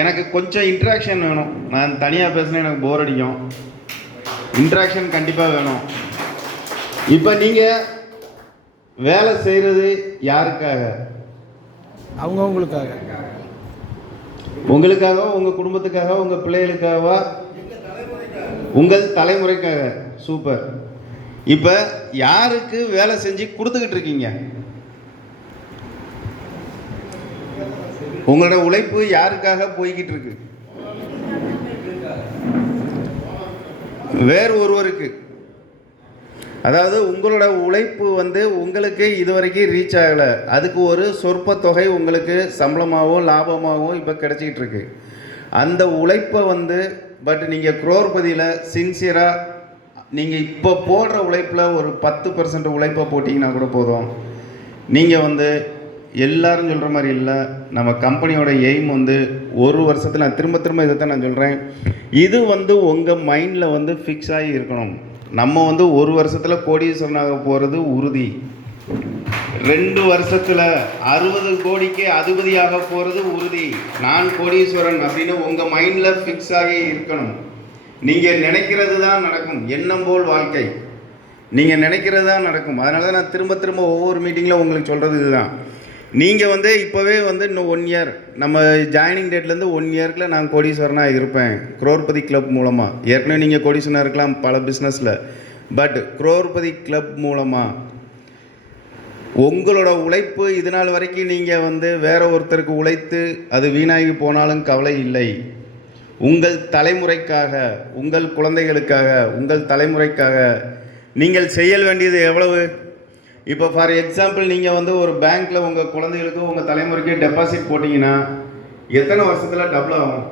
எனக்கு கொஞ்சம் இன்ட்ராக்ஷன் வேணும். நான் தனியாக பேசினா எனக்கு போர் அடிக்கும். இன்ட்ராக்ஷன் கண்டிப்பாக வேணும். இப்போ நீங்கள் வேலை செய்கிறது யாருக்காக? அவங்கவுங்களுக்காக. உங்களுக்காக, உங்கள் குடும்பத்துக்காக, உங்கள் பிள்ளைகளுக்காகவா? உங்கள் தலைமுறைக்காக. சூப்பர். இப்போ யாருக்கு வேலை செஞ்சு கொடுத்துக்கிட்டு இருக்கீங்க? உங்களோட உழைப்பு யாருக்காக போய்கிட்டு இருக்கு? வேறு ஒருவருக்கு. அதாவது உங்களோட உழைப்பு உங்களுக்கு இதுவரைக்கும் ரீச் ஆகலை. அதுக்கு ஒரு சொற்ப தொகை உங்களுக்கு சம்பளமாகவும் லாபமாகவும் இப்போ கிடச்சிக்கிட்டு இருக்கு. அந்த உழைப்பை பட் நீங்கள் குரோர்பதியில் சின்சியராக நீங்கள் இப்போ போடுற உழைப்பில் ஒரு 10% உழைப்பை போட்டிங்கன்னா கூட போதும். நீங்கள் எல்லாரும் சொல்கிற மாதிரி இல்லை. நம்ம கம்பெனியோட எய்ம் ஒரு வருஷத்தில், நான் திரும்ப திரும்ப இதை தான் நான் சொல்கிறேன், இது உங்கள் மைண்டில் ஃபிக்ஸ் ஆகி இருக்கணும். நம்ம ஒரு வருஷத்தில் கோடீஸ்வரனாக போகிறது உறுதி. 2 வருஷத்தில் 60 கோடிக்கு அதிபதியாக போகிறது உறுதி. நான் கோடீஸ்வரன் அப்படின்னு உங்கள் மைண்டில் ஃபிக்ஸ் ஆகி இருக்கணும். நீங்கள் நினைக்கிறது தான் நடக்கும். எண்ணம் போல் வாழ்க்கை. நீங்கள் நினைக்கிறது தான் நடக்கும். அதனால தான் நான் திரும்ப திரும்ப ஒவ்வொரு மீட்டிங்கில் உங்களுக்கு சொல்கிறது இதுதான். நீங்கள் இப்போவே இன்னும் 1 இயர், நம்ம ஜாயினிங் டேட்லேருந்து 1 இயர்க்கில் நான் கோடீஸ்வரனாக இருப்பேன் குரோர்பதி கிளப் மூலமாக. ஏற்கனவே நீங்கள் கோடீஸ்வரனாக இருக்கலாம் பல பிஸ்னஸில். பட் குரோர்பதி கிளப் மூலமாக உங்களோட உழைப்பு இது நாள் வரைக்கும் நீங்கள் வேற ஒருத்தருக்கு உழைத்து அது வீணாகி போனாலும் கவலை இல்லை. உங்கள் தலைமுறைக்காக, உங்கள் குழந்தைகளுக்காக, உங்கள் தலைமுறைக்காக நீங்கள் செய்ய வேண்டியது எவ்வளவு? இப்போ ஃபார் எக்ஸாம்பிள் நீங்கள் ஒரு பேங்க்கில் உங்கள் குழந்தைகளுக்கு, உங்கள் தலைமுறைக்கு டெபாசிட் போட்டிங்கன்னா எத்தனை வருஷத்தில் டபுள் ஆகும்?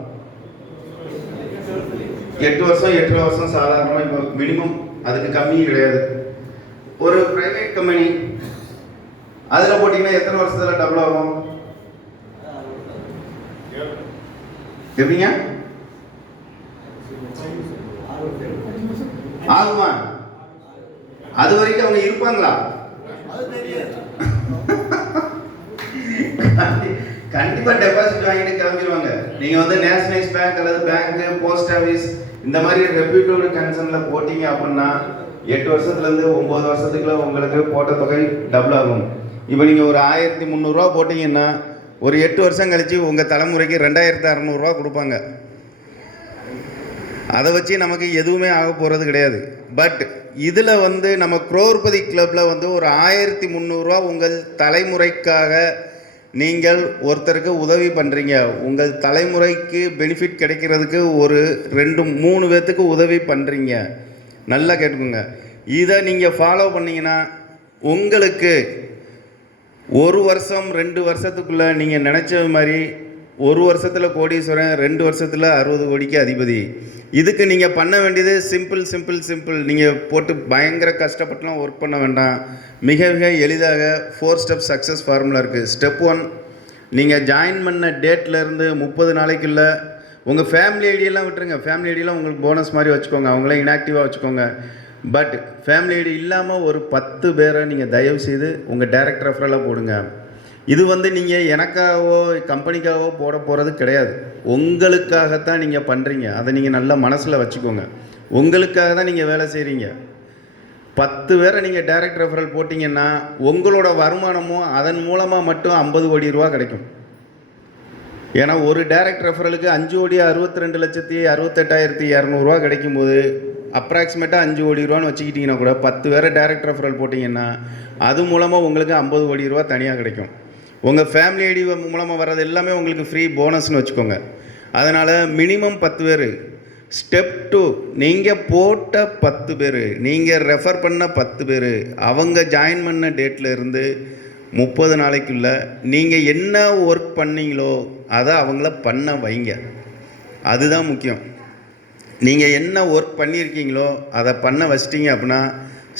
8 வருஷம், 8 வருஷம் சாதாரணமாக. இப்போ மினிமம் அதுக்கு கம்மி கிடையாது. ஒரு ப்ரைவேட் கம்பெனி அதில் போட்டிங்கன்னா எத்தனை வருஷத்தில் டபுள் ஆகும்? எப்படிங்க ஆகுமா? அது வரைக்கும் அவங்க இருப்பாங்களா? கண்டிப்பா டெபாசிட் வாங்கிட்டு கிளம்பிடுவாங்க. நீங்க நேஷனலைஸ் பேங்க் அல்லது பேங்க், போஸ்ட் ஆஃபீஸ் இந்த மாதிரி ரெப்யூட்டட் கன்சர்ன்ல போட்டீங்க அப்படின்னா 8 வருஷத்துல இருந்து 9 வருஷத்துக்குள்ள உங்களுக்கு போட்ட தொகை டபுள் ஆகும். இப்போ நீங்க ஒரு 1300 ரூபா போட்டீங்கன்னா ஒரு 8 வருஷம் கழிச்சு உங்க தலைமுறைக்கு 2600 ரூபா கொடுப்பாங்க. அதை வச்சு நமக்கு எதுவுமே ஆக போகிறது கிடையாது. பட் இதில் நம்ம குரோர்பதி கிளப்பில் ஒரு 1300 ரூபா உங்கள் தலைமுறைக்காக நீங்கள் ஒருத்தருக்கு உதவி பண்ணுறீங்க. உங்கள் தலைமுறைக்கு பெனிஃபிட் கிடைக்கிறதுக்கு ஒரு 2-3 பேர்த்துக்கு உதவி பண்ணுறீங்க. நல்லா கேட்டுக்கோங்க. இதை நீங்கள் ஃபாலோ பண்ணிங்கன்னா உங்களுக்கு 1 வருஷம் 2 வருஷத்துக்குள்ளே நீங்கள் நினச்ச மாதிரி 1 வருஷத்தில் கோடீஸ்வரன், 2 வருஷத்தில் 60 கோடிக்கு அதிபதி. இதுக்கு நீங்கள் பண்ண வேண்டியது சிம்பிள். நீங்கள் போட்டு பயங்கர கஷ்டப்பட்டுலாம் ஒர்க் பண்ண வேண்டாம். மிக மிக எளிதாக 4 ஸ்டெப் சக்ஸஸ் ஃபார்முலா இருக்குது. ஸ்டெப் 1, நீங்கள் ஜாயின் பண்ண டேட்லேருந்து 30 நாளைக்குள்ளே உங்கள் ஃபேமிலி ஐடியெல்லாம் விட்டுருங்க. ஃபேமிலி ஐடியெல்லாம் உங்களுக்கு போனஸ் மாதிரி வச்சுக்கோங்க, அவங்கள இன்ஆக்டிவாக வச்சுக்கோங்க. பட் ஃபேமிலி ஐடி இல்லாமல் ஒரு 10 பேரை நீங்கள் தயவுசெய்து உங்கள் டைரக்ட் ரெஃபரலாக போடுங்க. இது நீங்கள் எனக்காகவோ கம்பெனிக்காகவோ போட போகிறது கிடையாது. உங்களுக்காகத்தான் நீங்கள் பண்ணுறீங்க. அதை நீங்கள் நல்லா மனசில் வச்சுக்கோங்க. உங்களுக்காக தான் நீங்கள் வேலை செய்கிறீங்க. 10 பேரை நீங்கள் டைரக்ட் ரெஃபரல் போட்டிங்கன்னா உங்களோட வருமானமும் அதன் மூலமாக மட்டும் 50 கோடி ரூபா கிடைக்கும். ஏன்னா ஒரு டைரக்ட் ரெஃபரலுக்கு 5 கோடி 62,68,200 ரூபா கிடைக்கும்போது அப்ராக்சிமேட்டாக 5 கோடி ரூபான்னு வச்சுக்கிட்டிங்கன்னா கூட 10 பேரை டைரக்ட் ரெஃபரல் போட்டிங்கன்னா அது மூலமாக உங்களுக்கு 50 கோடி ரூபா தனியாக கிடைக்கும். உங்கள் ஃபேமிலி ஐடி மூலமாக வர்றது எல்லாமே உங்களுக்கு ஃப்ரீ போனஸ்னு வச்சுக்கோங்க. அதனால் மினிமம் 10 பேர். ஸ்டெப் 2, நீங்கள் போட்ட 10 பேர், நீங்கள் ரெஃபர் பண்ண 10 பேர், அவங்க ஜாயின் பண்ண டேட்டில் இருந்து 30 நாளைக்குள்ளே நீங்கள் என்ன ஒர்க் பண்ணீங்களோ அதை அவங்கள பண்ண வைங்க. அதுதான் முக்கியம். நீங்கள் என்ன ஒர்க் பண்ணியிருக்கீங்களோ அதை பண்ண வச்சிட்டிங்க அப்படின்னா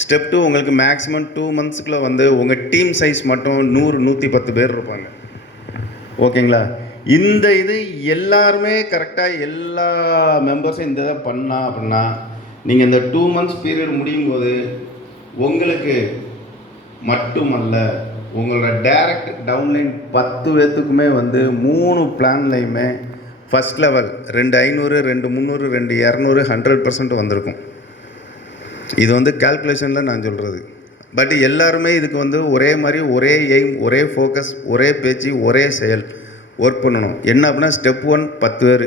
ஸ்டெப் 2 உங்களுக்கு மேக்ஸிமம் 2 மந்த்ஸுக்குள்ளே உங்கள் டீம் சைஸ் மட்டும் 100-110 பேர் இருப்பாங்க. ஓகேங்களா? இந்த இது எல்லாருமே கரெக்டாக எல்லா மெம்பர்ஸும் இந்த இதை பண்ணலாம் அப்படின்னா நீங்கள் இந்த 2 மந்த்ஸ் பீரியட் முடியும் போது உங்களுக்கு மட்டுமல்ல உங்களோட டைரக்ட் டவுன்லைன் 10 பேர்த்துக்குமே 3 பிளான்லையுமே ஃபஸ்ட் லெவல் 2500 2300 2200 100% வந்திருக்கும். இது வந்து கால்குலேஷனில் நான் சொல்கிறது. பட் எல்லாருமே இதுக்கு வந்து ஒரே மாதிரி ஒரே எய்ம், ஒரே ஃபோக்கஸ், ஒரே பேச்சு, ஒரே செயல் ஒர்க் பண்ணணும். என்ன அப்படின்னா ஸ்டெப் 1 10 பேர்,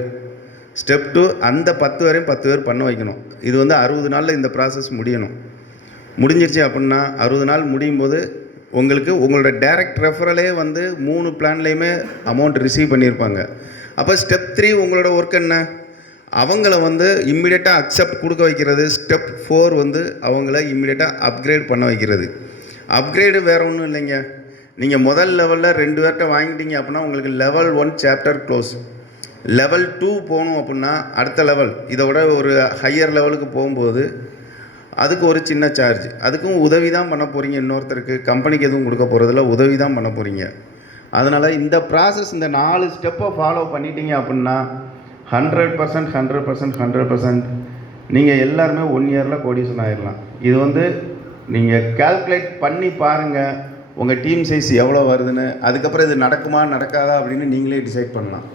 ஸ்டெப் 2 அந்த 10 பேரையும் 10 பேர் பண்ண வைக்கணும். இது வந்து 60 நாளில் இந்த ப்ராசஸ் முடியணும். முடிஞ்சிருச்சு அப்படின்னா 60 நாள் முடியும் போது உங்களுக்கு உங்களோட டைரக்ட் ரெஃபரலே வந்து 3 பிளான்லேயுமே அமௌண்ட் ரிசீவ் பண்ணியிருப்பாங்க. அப்போ ஸ்டெப் 3 உங்களோட ஒர்க் என்ன? அவங்கள வந்து இம்மிடியட்டாக அக்செப்ட் கொடுக்க வைக்கிறது. ஸ்டெப் 4 வந்து அவங்கள இம்மிடியட்டாக அப்கிரேட் பண்ண வைக்கிறது. அப்கிரேடு வேறு ஒன்றும் இல்லைங்க. நீங்கள் முதல் லெவலில் 2 பேர்கிட்ட வாங்கிட்டீங்க அப்படின்னா உங்களுக்கு லெவல் 1 சாப்டர் க்ளோஸ். லெவல் 2 போகணும் அப்படின்னா அடுத்த லெவல் இதோட ஒரு ஹையர் லெவலுக்கு போகும்போது அதுக்கு ஒரு சின்ன சார்ஜ். அதுக்கும் உதவி தான் பண்ண போகிறீங்க. இன்னொருத்தருக்கு கம்பெனிக்கு எதுவும் கொடுக்க போகிறதில்ல, உதவி தான் பண்ண போகிறீங்க. அதனால் இந்த ப்ராசஸ் இந்த 4 ஸ்டெப்பை ஃபாலோ பண்ணிட்டீங்க அப்படின்னா 100% நீங்கள் எல்லாருமே 1 இயரில் கோடீஸ்வரன் ஆயிடலாம். இது வந்து நீங்கள் கால்குலேட் பண்ணி பாருங்கள் உங்கள் டீம் சைஸ் எவ்வளோ வருதுன்னு. அதுக்கப்புறம் இது நடக்குமா நடக்காதா அப்படின்னு நீங்களே டிசைட் பண்ணலாம்.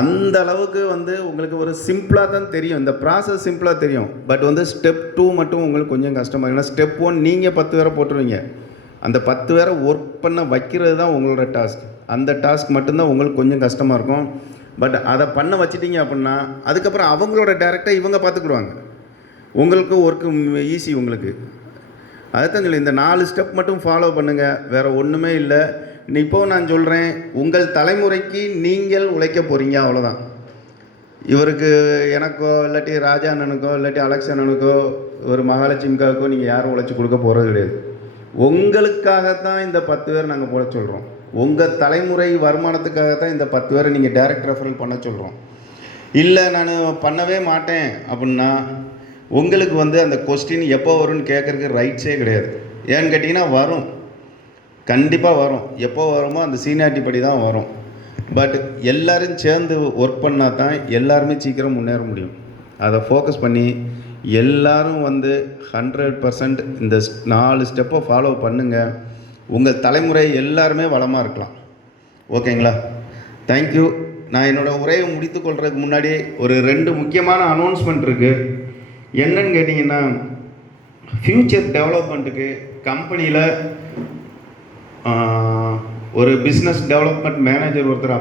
அந்த அளவுக்கு வந்து உங்களுக்கு ஒரு சிம்பிளாக தான் தெரியும், இந்த ப்ராசஸ் சிம்பிளாக தெரியும். பட் வந்து ஸ்டெப் 2 மட்டும் உங்களுக்கு கொஞ்சம் கஷ்டமாக. ஏன்னா ஸ்டெப் 1 நீங்கள் 10 பேரை போட்டுருவீங்க. அந்த 10 பேரை ஒர்க் பண்ண வைக்கிறது தான் உங்களோட டாஸ்க். அந்த டாஸ்க் மட்டும்தான் உங்களுக்கு கொஞ்சம் கஷ்டமாக இருக்கும். பட் அதை பண்ண வச்சிட்டிங்க அப்படின்னா அதுக்கப்புறம் அவங்களோட டேரெக்டாக இவங்க பார்த்துக்குடுவாங்க. உங்களுக்கு ஒர்க்கு ஈஸி உங்களுக்கு. அதுதான் சொல்லி இந்த 4 ஸ்டெப் மட்டும் ஃபாலோ பண்ணுங்கள், வேறு ஒன்றுமே இல்லை. இப்போது நான் சொல்கிறேன், உங்கள் தலைமுறைக்கு நீங்கள் உழைக்க போகிறீங்க, அவ்வளோதான். இவருக்கு எனக்கோ இல்லாட்டி ராஜா அண்ணனுக்கோ இல்லாட்டி அலெக்ஸ் அண்ணனுக்கோ ஒரு மகாலட்சுமிக்காவுக்கோ நீங்கள் யாரும் உழைச்சி கொடுக்க போகிறது கிடையாது. உங்களுக்காகத்தான் இந்த 10 பேர் நாங்கள் போட சொல்கிறோம். உங்கள் தலைமுறை வருமானத்துக்காகத்தான் இந்த 10 பேரை நீங்கள் டைரக்ட் ரெஃபரல் பண்ண சொல்கிறோம். இல்லை நான் பண்ணவே மாட்டேன் அப்படின்னா உங்களுக்கு வந்து அந்த கொஸ்டின் எப்போ வரும்னு கேட்குறதுக்கு ரைட்ஸே கிடையாது. ஏன்னு கேட்டிங்கன்னா வரும், கண்டிப்பாக வரும். எப்போ வருமோ அந்த சீனியாரிட்டி படி தான் வரும். பட் எல்லோரும் சேர்ந்து ஒர்க் பண்ணால் தான் எல்லாருமே சீக்கிரம் முன்னேற முடியும். அதை ஃபோக்கஸ் பண்ணி எல்லோரும் வந்து 100% இந்த 4 ஸ்டெப்பை ஃபாலோ பண்ணுங்கள். உங்கள் தலைமுறை எல்லாருமே வளமாக இருக்கலாம். ஓகேங்களா? தேங்க்யூ. நான் என்னோடய உரையை முடித்துக்கொள்கிறதுக்கு முன்னாடி ஒரு 2 முக்கியமான அனௌன்ஸ்மெண்ட் இருக்குது. என்னன்னு கேட்டிங்கன்னா, ஃப்யூச்சர் டெவலப்மெண்ட்டுக்கு கம்பெனியில் ஒரு பிஸ்னஸ் டெவலப்மெண்ட் மேனேஜர் ஒருத்தர்